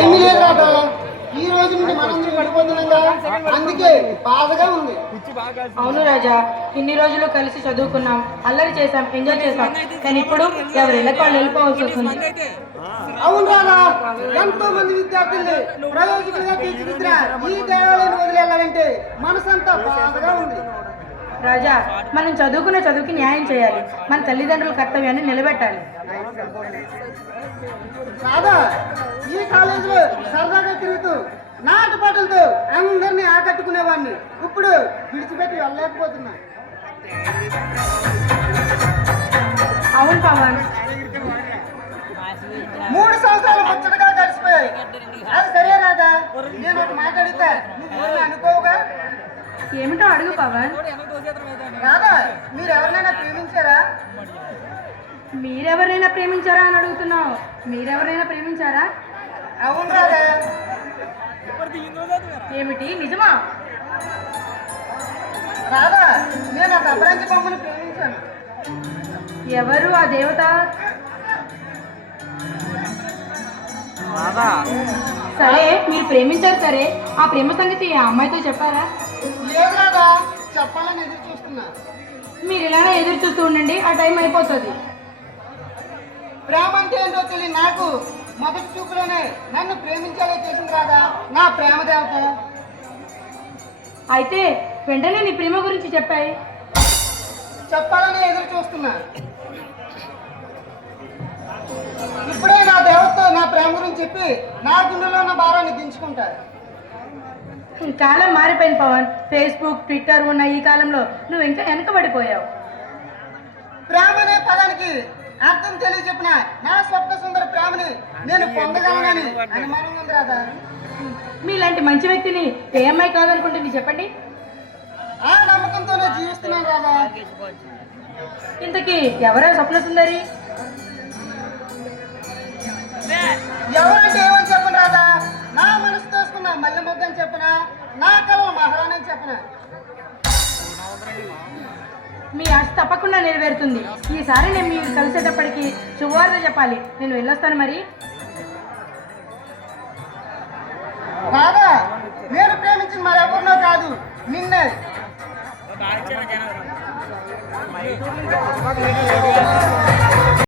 ఏమీ లేదు రాట. ఈ రోజు నుండి మనం గడిపోతున్నాగా, అందుకే బాధగా ఉంది. అవును రాజా, ఇన్ని రోజులు కలిసి చదువుకున్నాం, అల్లరి చేసాం, ఎంజాయ్ చేసాం. కానీ ఇప్పుడు ఎవరిళ్ళకి వాళ్ళు వెళ్ళిపోవాల్సి వస్తుంది. అవును రాదా, ఎంతో మంది విద్యార్థుల్ని ప్రయోజకులుగా తీర్చిదిద్దిన ఈ దేవాలయం వదిలేయాలంటే మనసంతా బాధగా ఉంది. రాజా, మనం చదువుకున్న చదువుకి న్యాయం చేయాలి, మన తల్లిదండ్రుల కర్తవ్యాన్ని నిలబెట్టాలి. రాదా, ఈ కాలేజీలో సరదాగా తిరుగుతూ నాటుపాటలతో అందరినీ ఆకట్టుకునేవాడిని. ఇప్పుడు విడిచిపెట్టి వెళ్ళలేకపోతున్నా. అవును పవన్, 3 సంవత్సరాలు ముచ్చటగా గడిచిపోయాయి. అది సరే రాదా, నేను ఒక మాట అడిగితే నువ్వు అనుకోవుగా? ఏమిటో అడుగు పవన్. రాదా, మీరు ఎవరినైనా ప్రేమించారా? మీరెవరైనా ప్రేమించారా అని అడుగుతున్నావు. మీరెవరైనా ప్రేమించారా? అవును రాదా. ఏమిటి, నిజమా? రాదా, నేను ఒక అపరంజి బొమ్మను ప్రేమించాను. ఎవరు ఆ దేవత? సరే, మీరు ప్రేమించారు సరే, ఆ ప్రేమ సంగతి ఆ అమ్మాయితో చెప్పారా? లేదు రాదా, చెప్పాలని ఎదురు చూస్తున్నా. మీరు ఇలానే ఎదురు చూస్తూ ఉండండి, ఆ టైం అయిపోతుంది. ప్రేమ అంటే ఏంటో తెలియదు నాకు మొదటి చూపులోనే నన్ను ప్రేమించాలో చేసింది రాదా నా ప్రేమ దేవత. అయితే వెంటనే నీ ప్రేమ గురించి చెప్పాయి. చెప్పాలని ఎదురు చూస్తున్నా. ఇప్పుడే నా దేవతతో నా ప్రేమ గురించి చెప్పి నా గుండెలో ఉన్న భారాన్ని దించుకుంటా. కాలం మారిపోయింది పవన్. ఫేస్బుక్, ట్విట్టర్ ఉన్న ఈ కాలంలో నువ్వు ఇంకా వెనకబడిపోయావు. ప్రేమ అనే పదానికి అర్థం తెలియచెప్పిన నా స్వప్న సుందర ప్రేమని నేను పొందగలనని అనుమానం ఉంది రాదా. మీలాంటి మంచి వ్యక్తిని ఏ అమ్మాయి కాదనుకుంటుంది చెప్పండి. ఆ నమ్మకంతోనే జీవిస్తున్నాను రాదా. ఇంతకీ ఎవరా స్వప్న సుందరి? ఎవరంటే ఏమని చెప్పను రాదా, నా మనసు తోసుకున్న మల్లె మొగ్గని చెప్పనా, నా కళ మహారాణని చెప్పనా. మీ ఆశ తప్పకుండా నెరవేరుతుంది. ఈసారి నేను మీరు కలిసేటప్పటికి శుభవార్త చెప్పాలి. నేను వెళ్ళొస్తాను మరి.